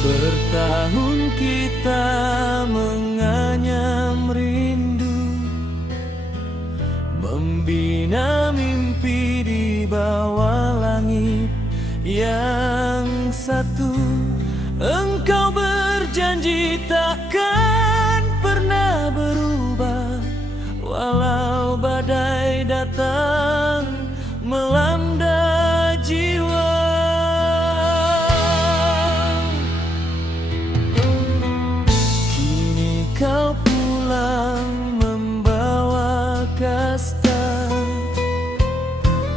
Bertahun kita menganyam rindu, membina mimpi di bawah langit yang satu. Engkau berjanji takkan pernah berubah, walau badai datang melanda jiwa. Kini kau pulang membawa kasta,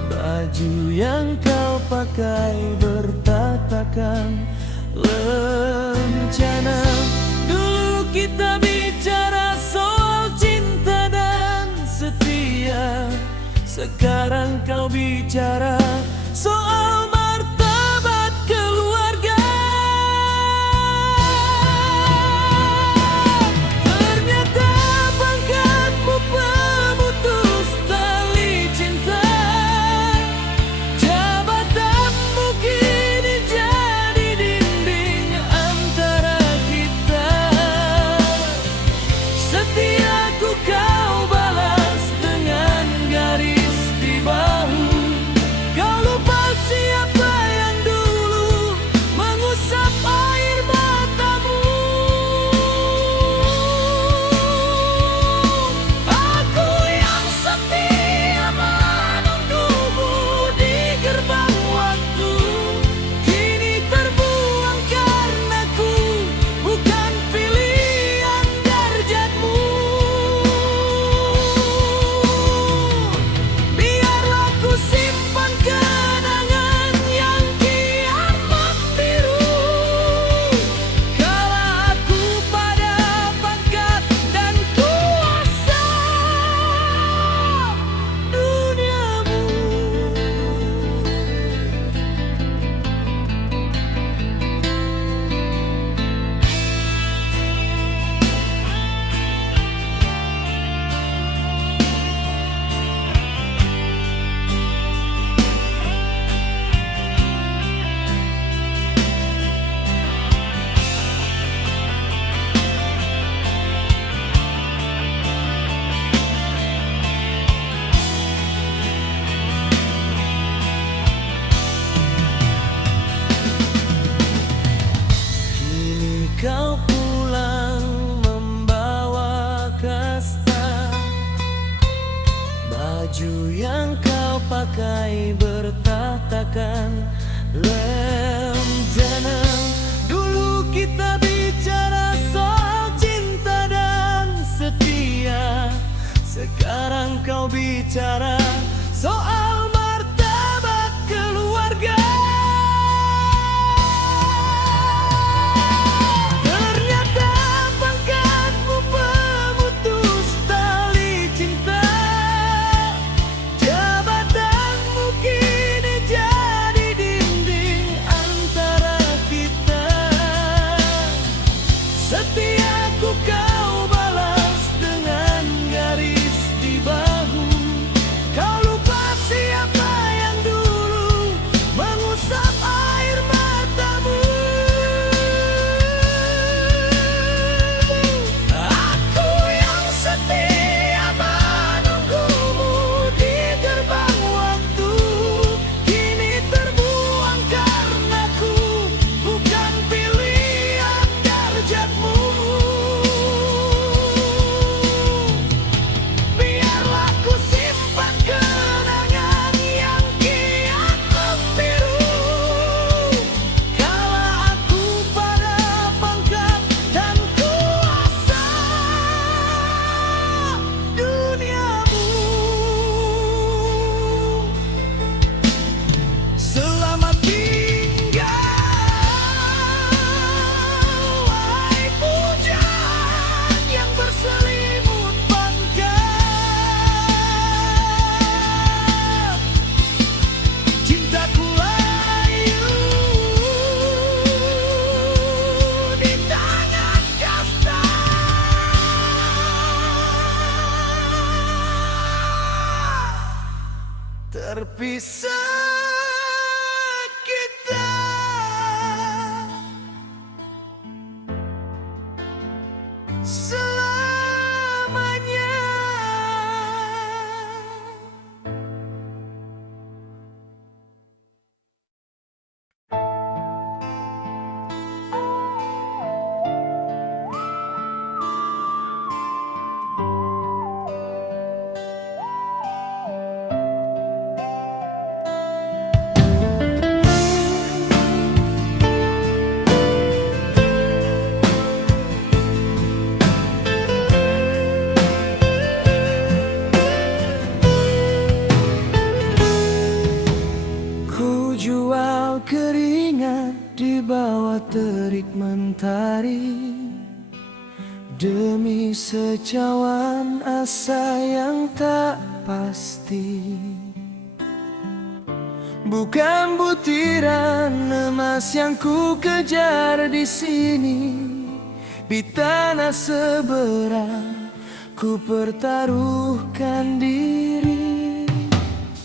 baju yang kau pakai bertatakan lencana. Dulu kita bicara soal cinta dan setia, sekarang kau bicara soal martabat keluarga. Ternyata pangkatmu pemutus tali cinta, jabatanmu kini jadi dinding antara kita. Setiaku kau balas dengan garis di bahu. Kau lupa siapa yang dulu mengusap air matamu. Aku yang setia menunggumu di gerbang waktu, kini terbuang karena ku bukan pilihan darjatmu. Biarlah ku simpan kenangan yang kian membiru, kala aku pada pangkat dan kuasa duniamu. Kini kau pulang membawa kasta, baju yang kau pakai bertatakan lencana. Dulu kita bicara soal cinta dan setia, sekarang kau bicara soal martabat keluarga. Ternyata pangkatmu pemutus tali cinta, jabatanmu kini jadi dinding antara kita. Setiaku kau balas dengan garis di bahu. Kau lupa siapa yang dulu mengusap air matamu. Aku yang setia menunggumu di gerbang waktu, kini terbuang karena ku bukan pilihan darjatmu. Biarlah ku simpan kenangan yang kian membiru, kala aku pada pangkat dan kuasa duniamu. Selamat tinggal, wahai pujaan yang berselimut pangkat. Cintaku layu di tangan kasta. Terpisah kita selamanya. Ku jual keringat di bawah terik mentari, demi secawan asa yang tak pasti. Bukan butiran emas yang ku kejar di sini, di tanah seberang ku pertaruhkan diri.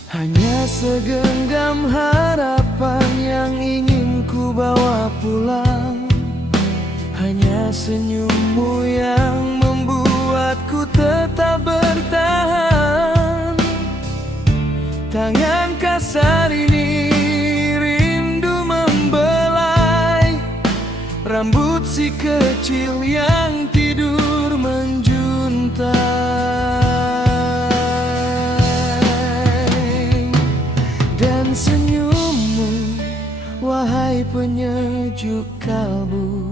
Hanya segenggam harapan yang ingin ku bawa pulang, hanya senyummu yang membuatku tetap bertahan. Tangan kasar ini rindu membelai rambut si kecil yang tidur menjuntai. Dan senyummu, wahai penyejuk kalbu,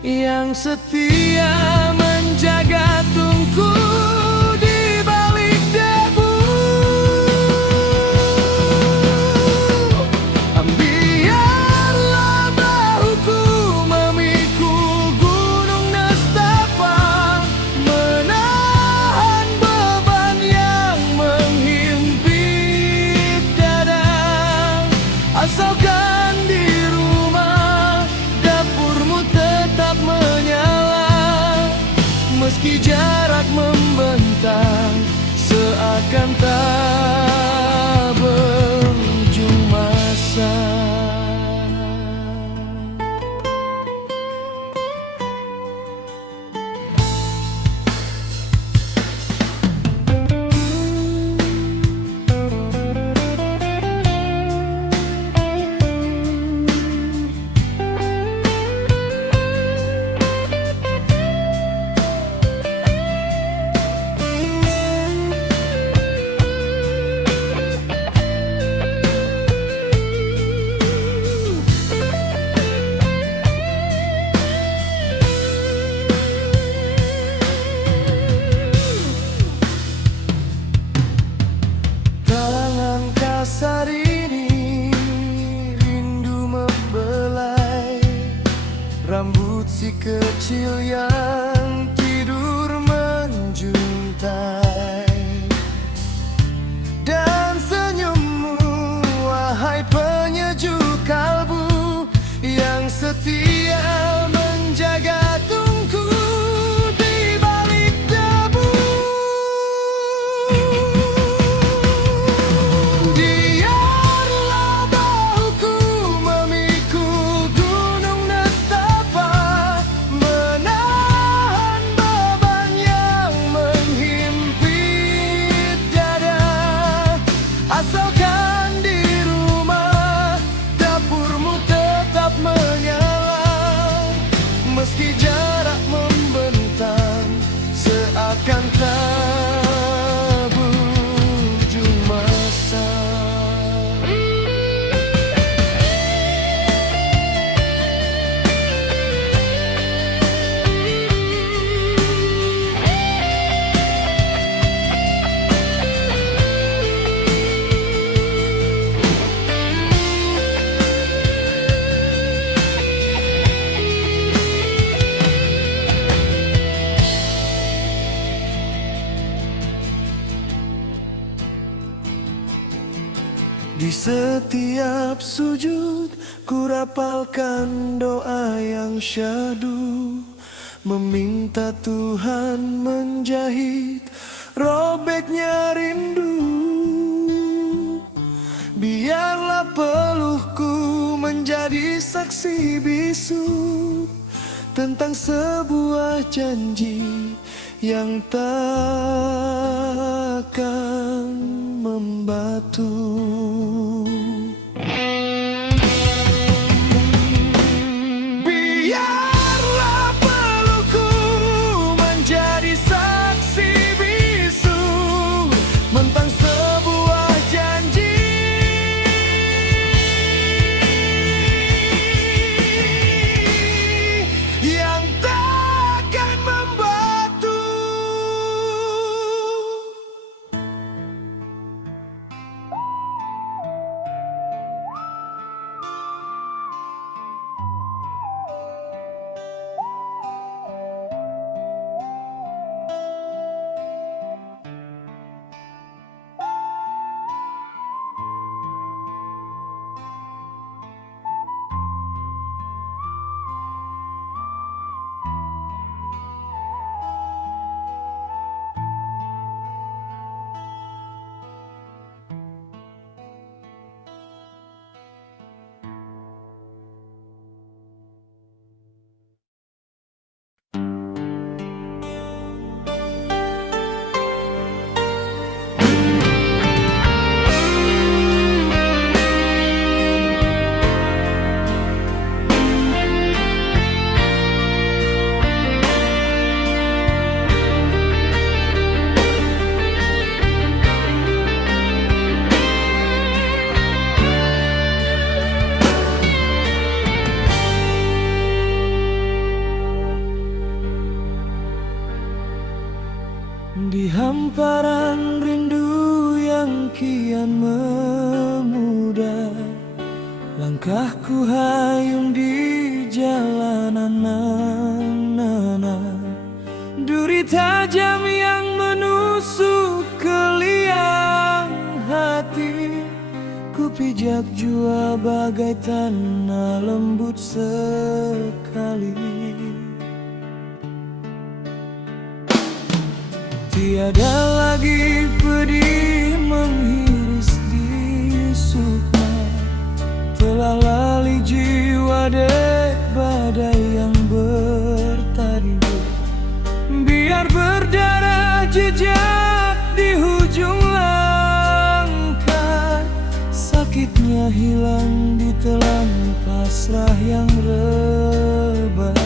yang setia menjaga tungku di balik debu. Biarlah bahuku memikul gunung nestapa, menahan beban yang menghimpit dada. Asalkan di rumah dapurmu tetap menyala, meski jarak membentang seakan tak berujung masa. Tangan kasar ini rindu membelai rambut si kecil yang tidur menjuntai. Dan senyummu, wahai penyejuk kalbu, yang setia menjaga tungku di balik debu. Biarlah bahuku memikul gunung nestapa, menahan beban yang menghimpit dada. Asalkan di rumah dapurmu tetap menyala, meski jarak membentang seakan tak berujung masa. Di setiap sujud ku rapalkan doa yang syahdu, meminta Tuhan menjahit robeknya rindu. Biarlah peluhku menjadi saksi bisu tentang sebuah janji yang takkan membatu. Biarlah pelukku menjadi saksi bisu tentang sebuah janji yang takkan membatu. Di hamparan rindu yang kian memudar, langkahku hayung di jalanan nan. Duri tajam yang menusuk ke liang hati, ku pijak jua bagai tanah lembut sekali. Tiada lagi pedih menghiris di sukma, telah lali jiwa dek badai yang bertaringgu. Biar berdarah jejak di hujung langkah, sakitnya hilang di telan pasrah yang rebah.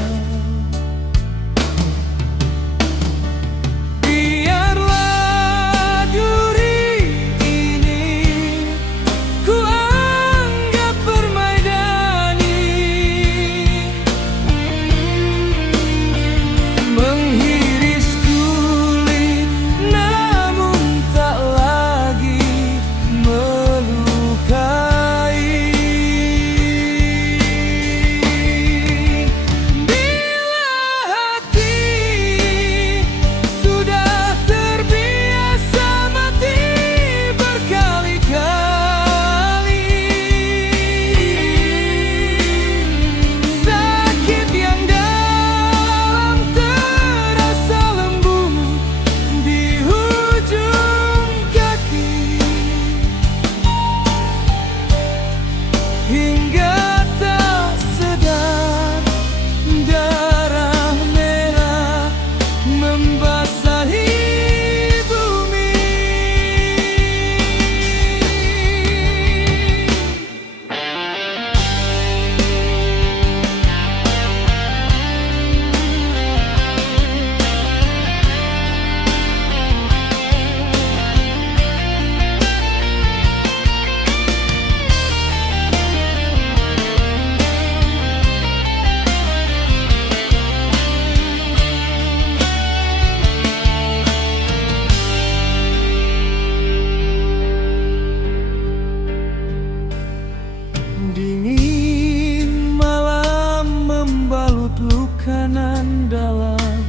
Dingin malam membalut luka nan dalam,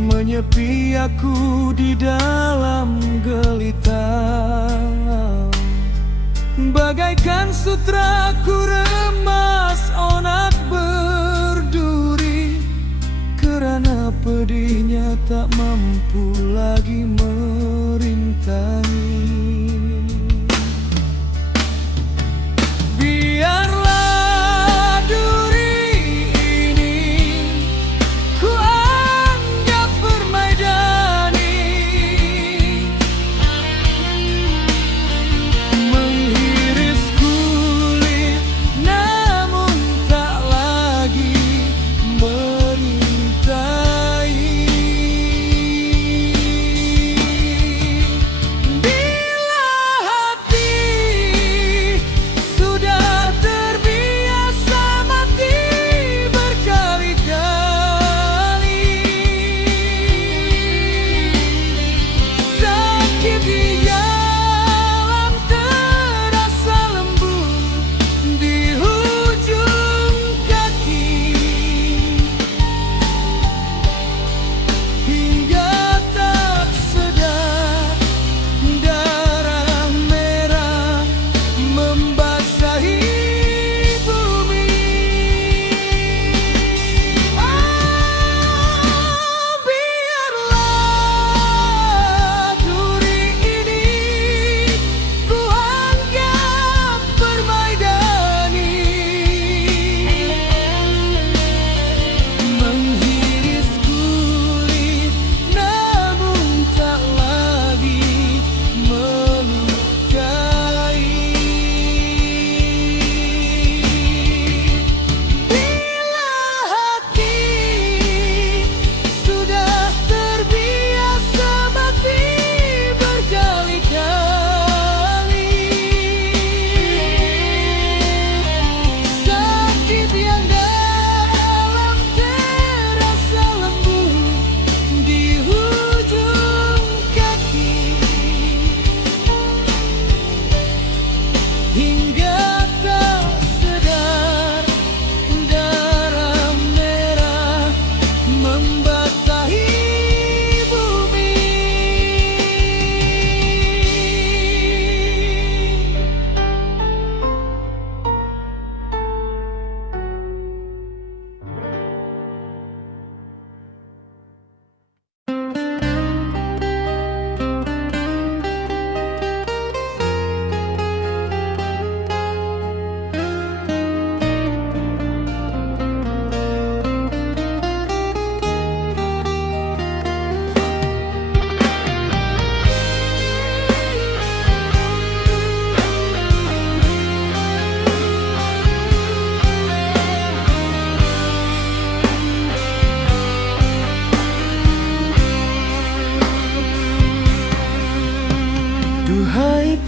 menyepi aku di dalam gelita. Bagaikan sutra ku remas onat berduri, kerana pedihnya tak mampu lagi merintangi. Biarlah duri ini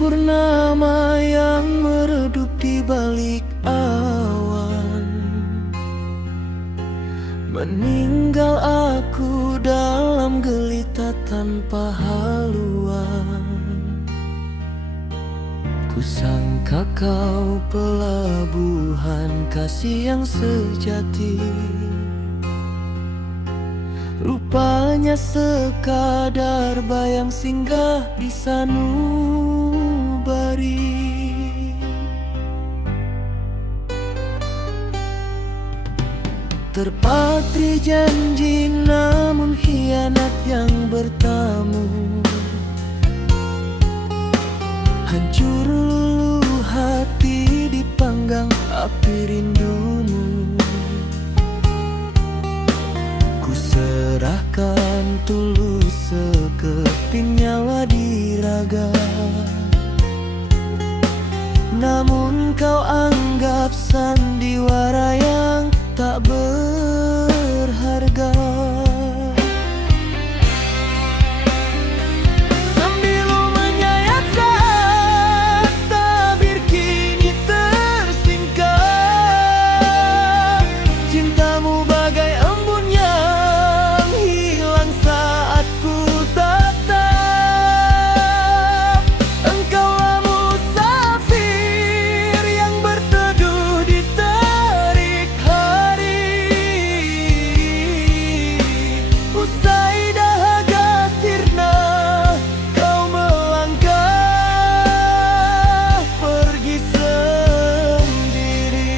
purnama yang meredup di balik awan. Meninggal aku dalam gelita tanpa haluan. Kusangka kau pelabuhan kasih yang sejati, rupanya sekadar bayang singgah di sanubari. Terpatri janji namun khianat yang bertamu. Hancur luluh hati dipanggang api rindumu. Ku serahkan tulus sekeping nyawa di raga, namun kau anggap sandiwara yang tak berharga. Sambil menyayat saat tabir kini tersingkap, cintamu bagai embun yang hilang saat ku tatap. Engkaulah musafir yang berteduh di terik hari. Usai dahaga sirna kau melangkah pergi sendiri.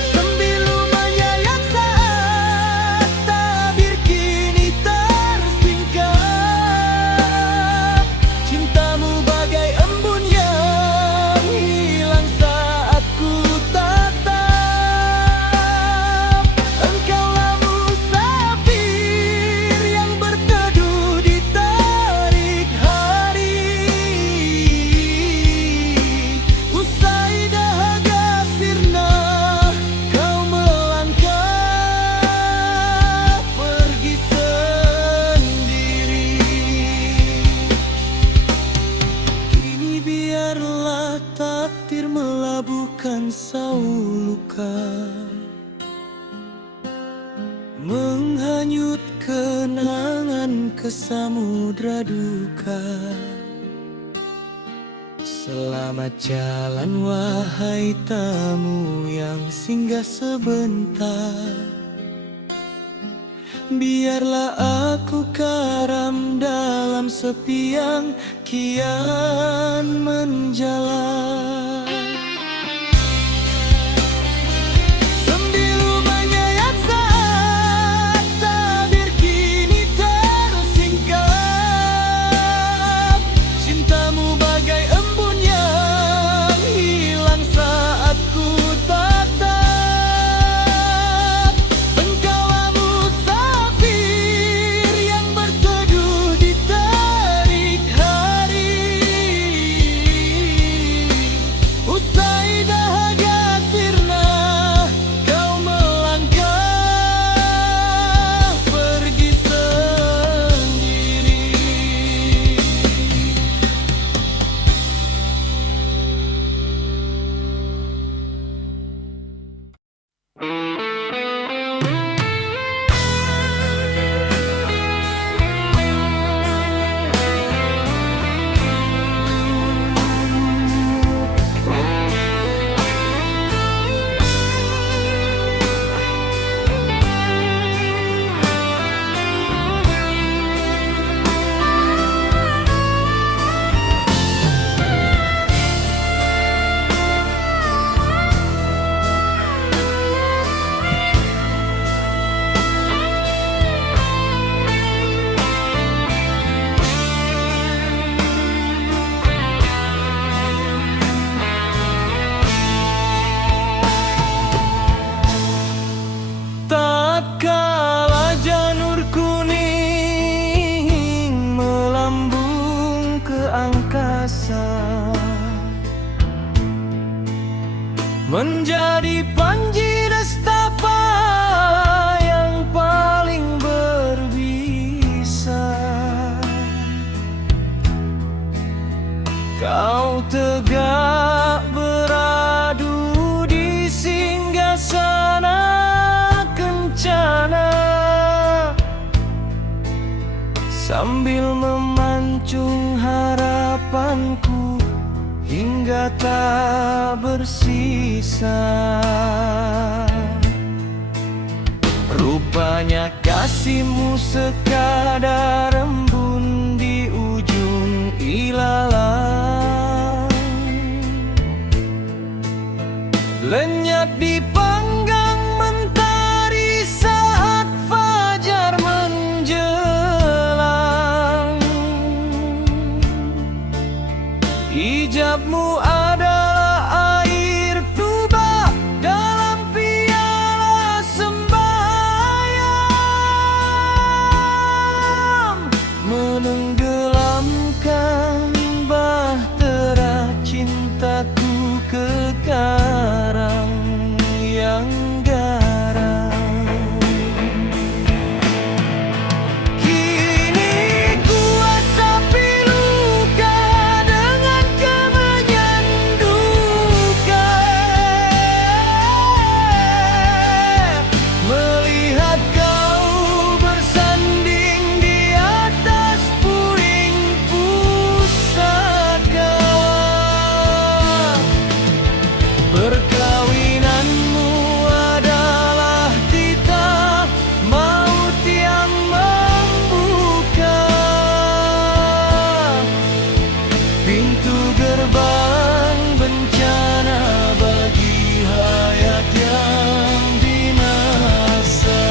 Sambil menyayat saat tabir kini tersingkap, cintamu bagai embun yang hilang saat ku tatap. Engkaulah musafir yang berteduh di terik hari. Usai dahaga sirna kau melangkah pergi sendiri. Kini biarlah takdir melabuhkan saul luka, menghanyut kenangan ke samudra duka. Selamat jalan wahai tamu yang singgah sebentar. Biarlah aku karam dalam sepi yang kian menjalar. Sambil menyayat saat tabir kini tersingkap, cintamu bagai embun yang hilang saat ku tatap. Engkaulah musafir yang berteduh di terik hari. rasa, menjadi panji nestapa yang paling berbisa. Kau tegak beradu di singgasana kencana, sambil memancung harapanku hingga tak bersisa. Rupanya kasihmu sekadar embun di ujung ilalang, lenyap di panggang mentari saat fajar menjelang. Ijabmu adalah air tuba dalam piala sembayang, menenggelamkan bahtera cintaku ke karang yang garang. Kini kuasapi luka dengan kemenyan duka, melihat kau bersanding di atas puing pusaka. Perkawinanmu adalah titah maut yang membuka pintu gerbang bencana bagi hayat yang binasa.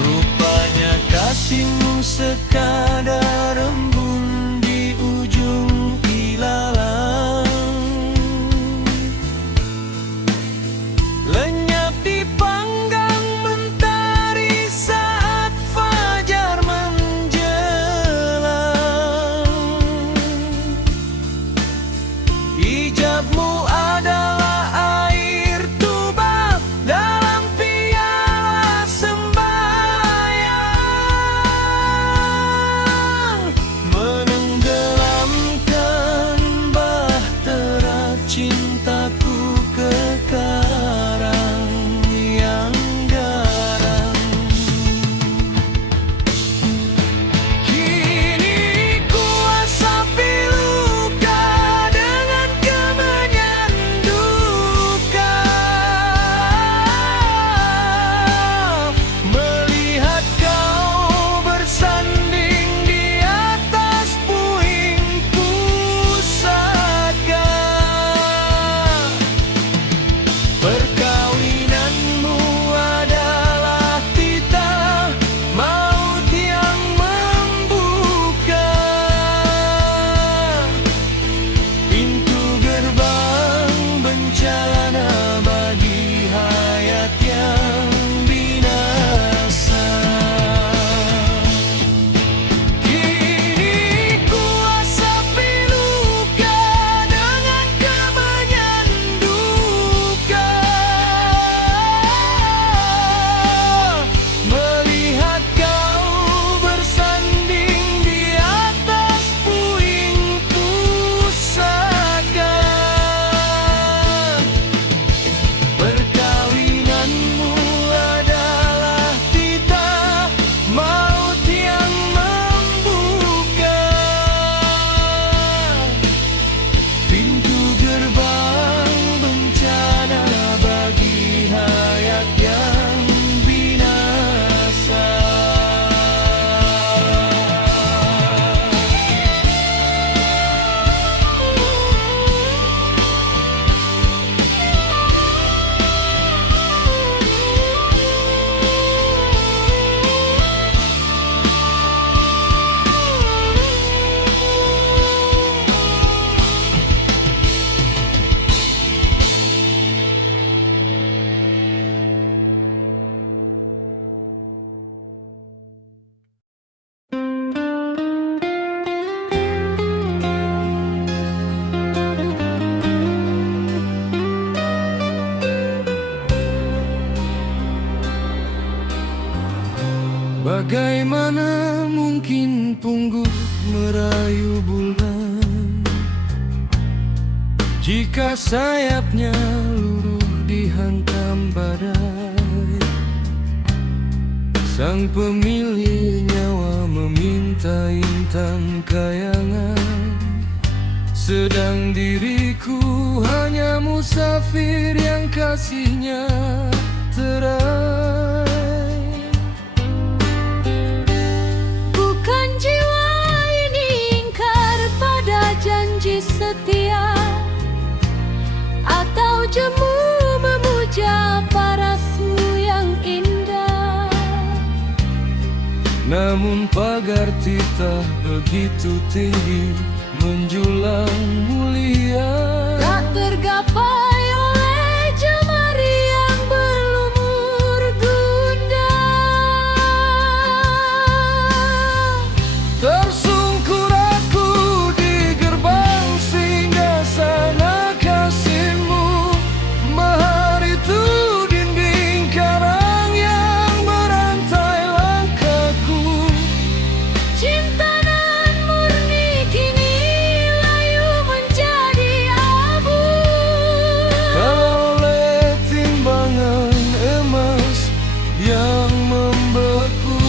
Rupanya kasihmu sekadar embun di ujung ilalang, lenyap di panggang mentari saat fajar menjelang. Ijabmu adalah air tuba dalam piala sembayang, sungguh merayu bulan. Jika sayapnya luruh dihantam badai, sang pemilik nyawa meminta intan kayangan. Sedang diriku hanya musafir yang kasihnya terai. Bukan jiwa ini ingkar pada janji setia, atau jemu memuja parasmu yang indah. Namun pagar titah begitu tinggi, menjulang mulia, tak tergapai oleh jemari yang berlumur gundah. Tersungkur aku di gerbang singgasana kasihmu. Mahar itu dinding karang yang merantai langkahku. Cinta nan murni kini layu menjadi abu. Kalau oleh timbangan emas yang membeku.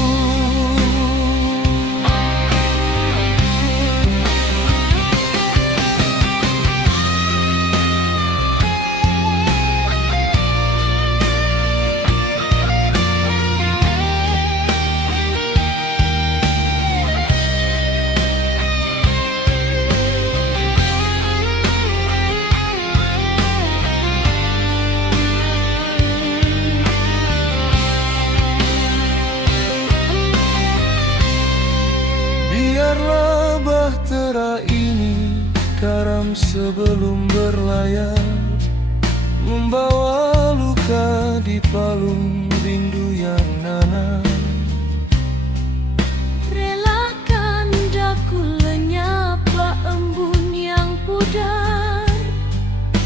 Biarlah bahtera ini karam sebelum berlayar, membawa luka di palung rindu yang nanas. Relakan daku lenyaplah embun yang pudar.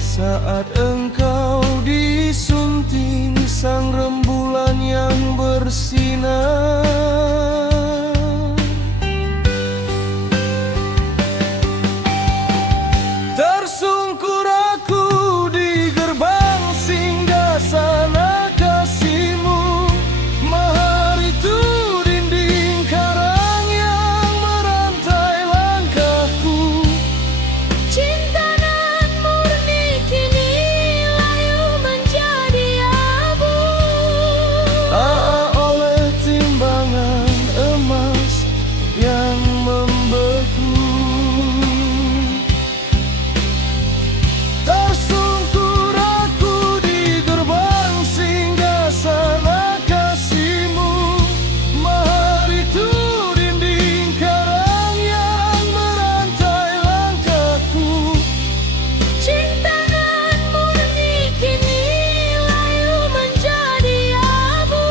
Saat engkau disunting sang rembulan yang bersinar. Tersungkur aku di gerbang singgasana kasihmu. Mahar itu dinding karang yang merantai langkahku. Cinta nan murni kini layu menjadi abu. Tak oleh timbangan emas yang membeku. Tersungkur aku di gerbang singgasana kasihmu. Mahar itu dinding karang yang merantai langkahku. Cinta nan murni kini layu menjadi abu.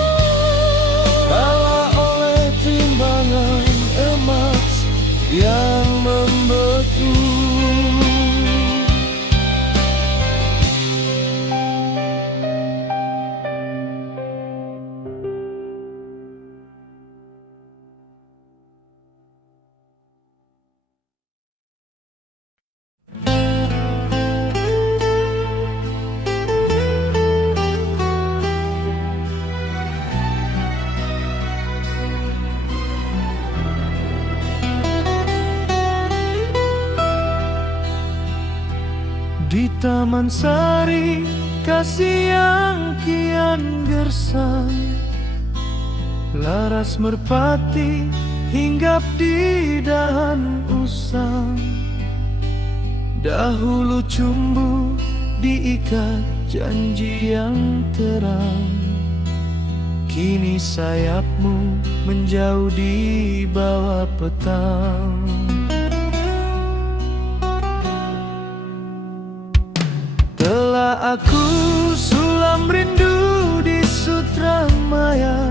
Kalah oleh timbangan emas yang membeku. Di taman sari kasih yang kian gersang, laras merpati hinggap di dahan usang. Dahulu cumbu diikat janji yang terang, kini sayapmu menjauh di bawah petang. Telah aku sulam rindu di sutra maya,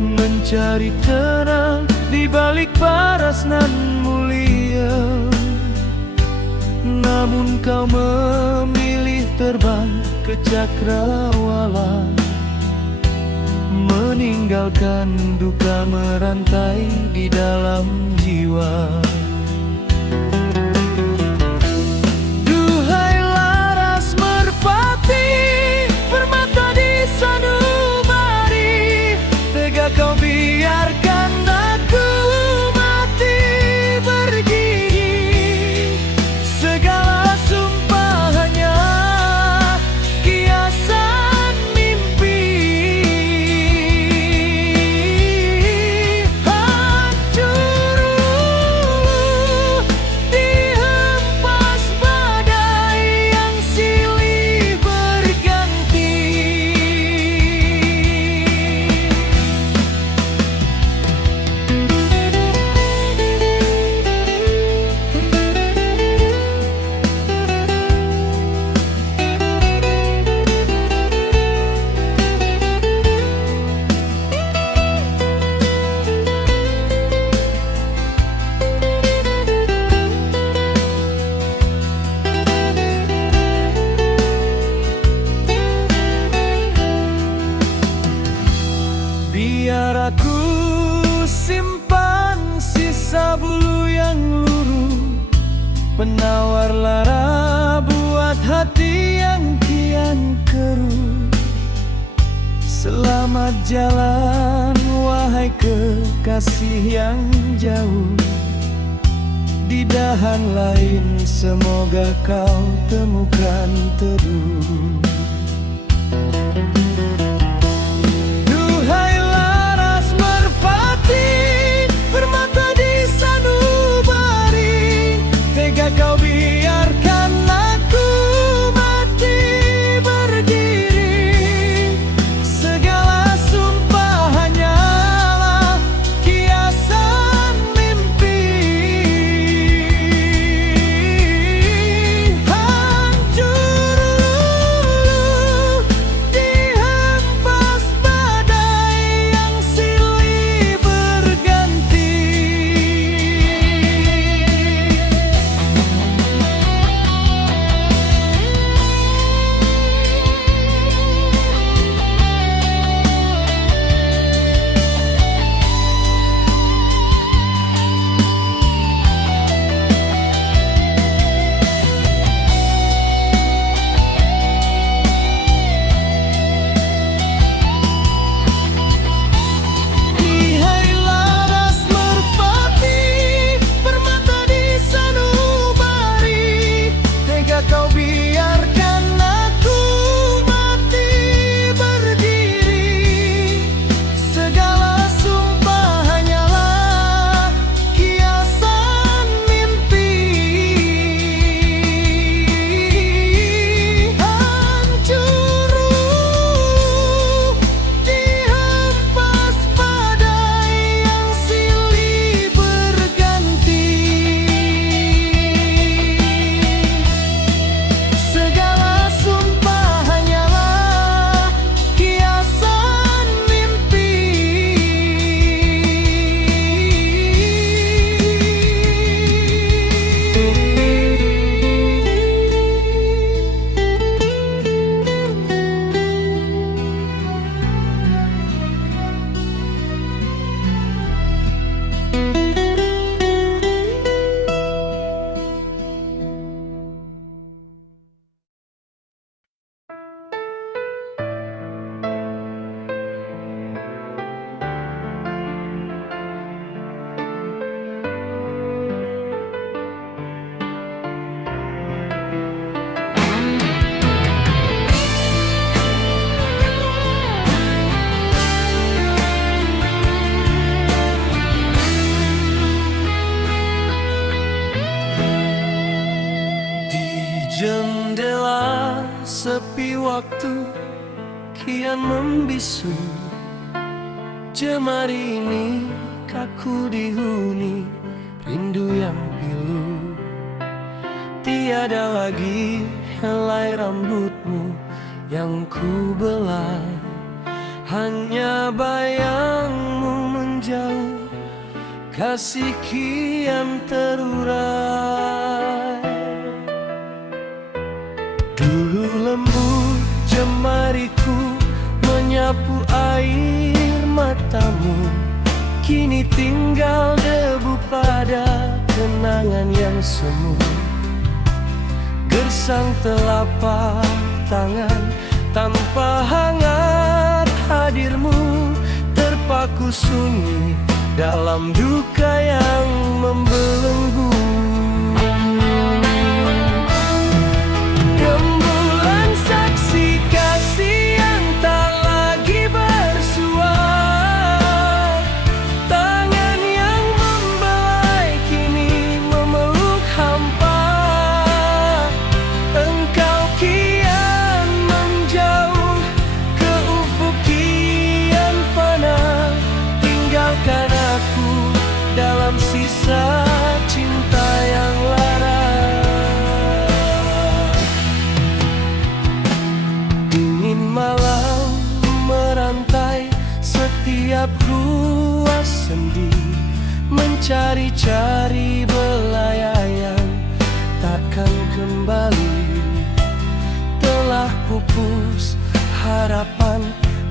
mencari tenang di balik paras nan mulia. Namun kau memilih terbang ke cakrawala, meninggalkan duka merantai di dalam jiwa. Duhai laras merpati, permata di sanubari, tega kau biarkan aku mati berdiri. Segala sumpah hanya kiasan mimpi. Hancur dihempas badai yang silih berganti. Biar aku simpan sisa bulu yang luruh, penawar lara buat hati yang kian keruh. Selamat jalan wahai kekasih yang jauh, di dahan lain semoga kau temukan teduh. Duhai laras merpati, permata di sanubari, tega kau biarkan aku mati berdiri. Segala sumpah hanyalah kiasan mimpi. Hancur dihempas badai yang silih berganti. Duhai laras merpati, permata di sanubari, tega kau biarkan aku mati berdiri. Segala sumpah hanyalah kiasan mimpi. Hancur dihempas badai yang silih berganti. Segala sumpah hanyalah kiasan mimpi. Di jendela sepi waktu kian membisu, jemari ini kaku dihuni rindu yang pilu. Tiada lagi helai rambutmu yang ku belai, hanya bayangmu menjauh, kasih kian terurai. Dulu lembut jemariku menyapu air kini tinggal debu pada kenangan yang semu. Gersang telapak tangan tanpa hangat hadirmu, terpaku sunyi dalam duka yang membelenggu. Rembulan saksi kasih yang tak lagi bersua, tangan yang membelai kini memeluk hampa. Engkau kian menjauh ke ufuk kian fana, tinggalkan aku dalam sisa cinta yang lara. Dingin malam merantai setiap ruas sendi, mencari-cari belayan takkan kembali. Telah pupus harapan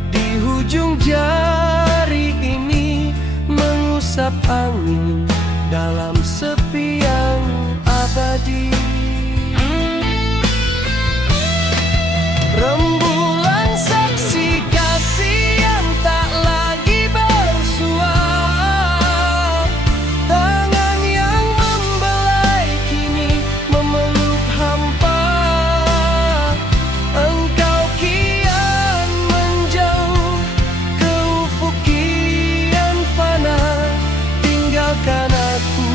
di hujung jari ini, mengusap angin dalam sepi yang abadi. Rembulan saksi kasih yang tak lagi bersua, tangan yang membelai kini memeluk hampa. Engkau kian menjauh ke ufuk kian fana, tinggalkan aku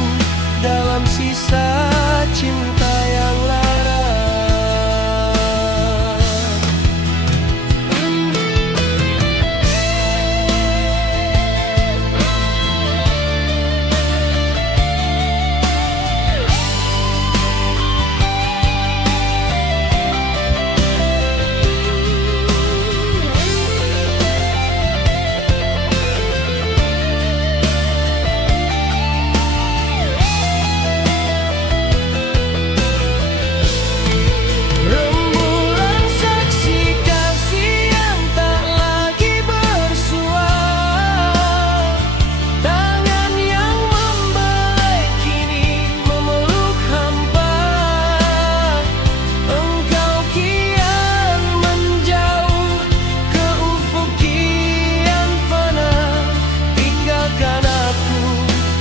dalam sisa cinta yang lara. Rembulan saksi kasih yang tak lagi bersua, tangan yang membelai kini memeluk hampa. Engkau kian menjauh ke ufuk kian fana, tinggalkan aku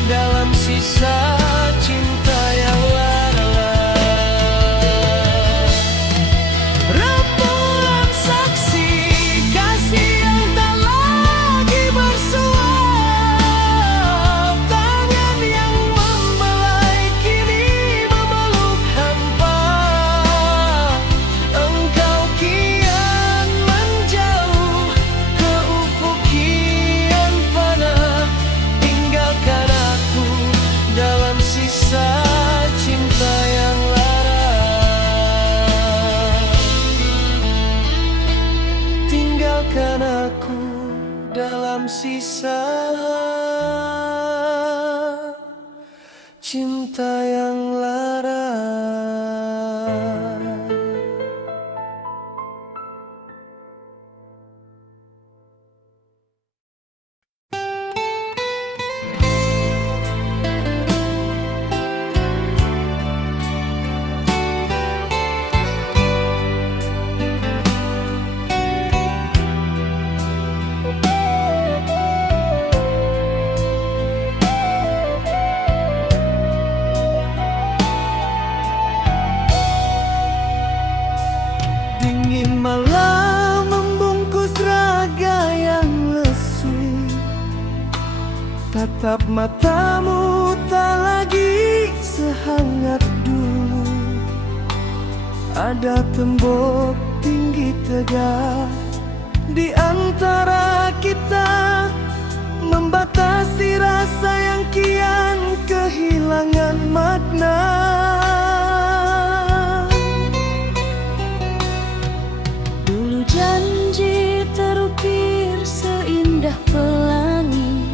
dalam sisa cinta yang lara. Rembulan saksi kasih yang tak lagi bersua, tangan yang membelai kini memeluk hampa. Engkau kian menjauh ke ufuk kian fana, tinggalkan aku dalam sisa cinta yang lara. Tinggalkan aku dalam sisa cinta yang lara. Dingin malam membungkus raga yang lesu, tatap matamu tak lagi sehangat dulu. Ada tembok tinggi tegak di antara kita, membatasi rasa yang kian kehilangan makna. Dulu janji terukir seindah pelangi,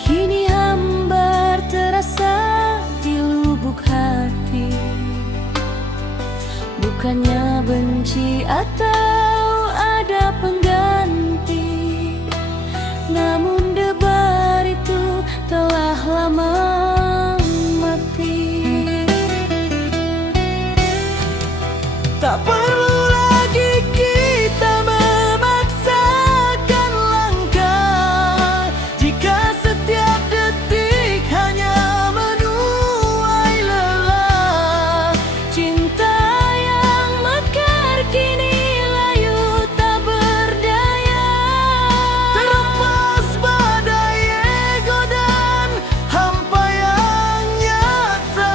kini hambar terasa di lubuk hati. Bukannya benci atau ada pengganti, namun debat lama mati. Tak perlu lagi kita memaksakan langkah, jika setiap detik hanya menuai lelah. Cinta yang mekar kini layu tak berdaya, terlepas badai ego dan hampa yang nyata.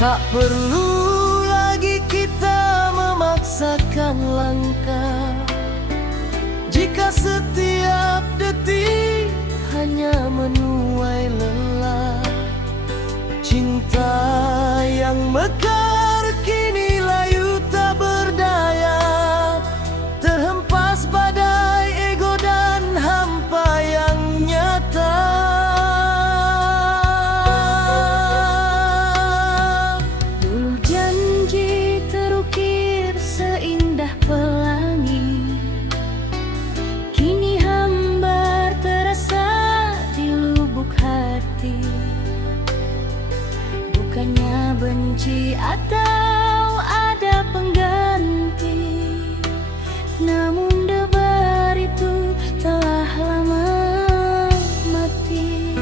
Tak perlu lagi kita memaksakan langkah, jika setiap detik hanya menuai lelah. Cinta yang mekar kini layu tak berdaya, terhempas badai ego dan hampa yang nyata. Seindah pelangi, kini hambar terasa di lubuk hati. Bukannya benci atau ada pengganti, namun debar itu telah lama mati.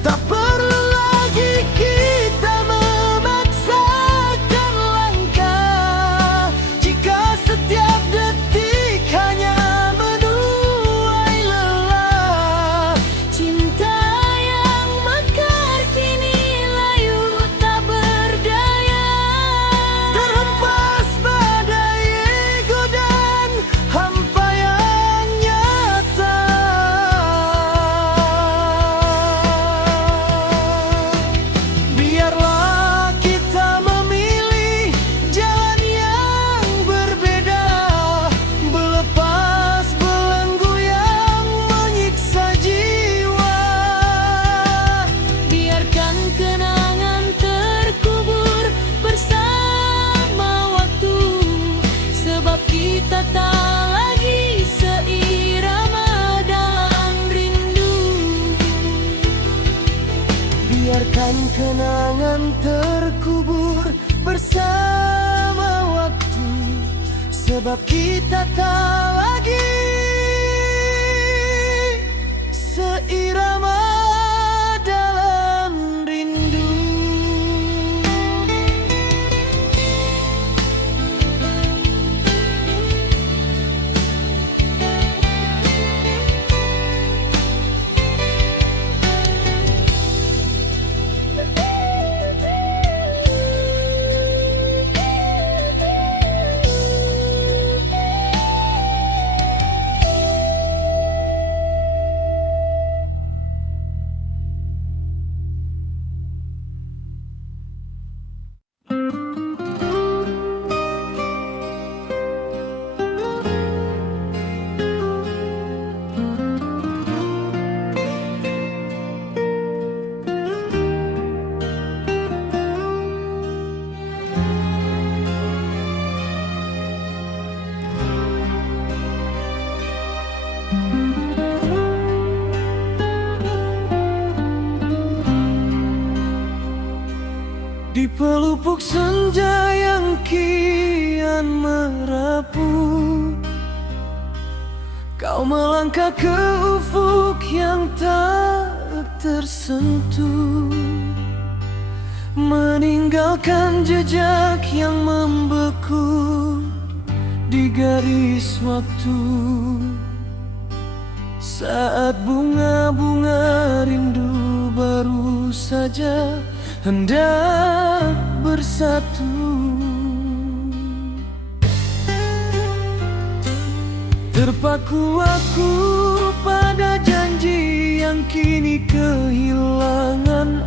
Tak perlu lagi kita memaksakan langkah, jika setiap detik hanya menuai lelah. Cinta yang mekar kini layu tak berdaya, Terhempas badai ego dan hampa yang nyata. Biarlah kita memilih jalan yang berbeda, melepas belenggu yang menyiksa jiwa. biarkan kenangan terkubur bersama waktu, sebab kita tak lagi seirama dalam rindu. Biarkan kenangan terkubur bersama waktu, sebab kita tak lagi seirama dalam rindu. Di pelupuk senja yang kian merapu, kau melangkah ke ufuk yang tak tersentuh, meninggalkan jejak yang membeku di garis waktu. Saat bunga-bunga rindu baru saja hendak bersatu, Terpaku aku pada janji yang kini kehilangan